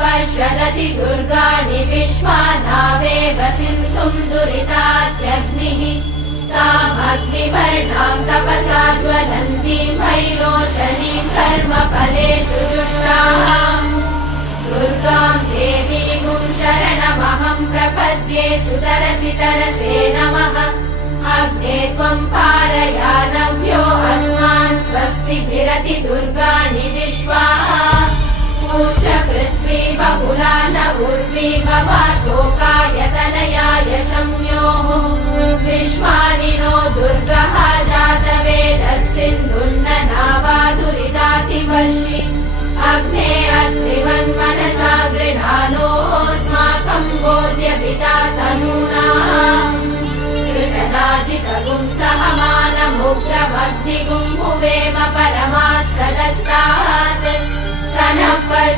पश्यदति दुर्गाणि विश्वानावेव सिन्धुम् दुरितात्यग्निः तामग्निवर्णाम् तपसा ज्वलन्तीम् भैरोचनीम् कर्मफलेषु जुष्टाम् दुर्गाम् देवीगुम् शरणमहम् प्रपद्ये सुतरसि तरसे नमः अग्ने त्वम् पारयानव्यो अस्मान् स्वस्तिभिरति दुर्गाणि विश्वा पूश्च पृथ्वी बहुला न उर्वी भवातोकायतनयाय शम्योः विश्वानि नो दुर्गः जातवेदः सिन्धुन्न नावा दुरितातिवर्षि अग्ने अत्रिवन्मनसा गृहाणोऽस्माकम् बोध्यपिता तनूना कृतनाजितगुम् सहमानमुग्रमग्निगुम् भुवेम परमात् सदस्तात्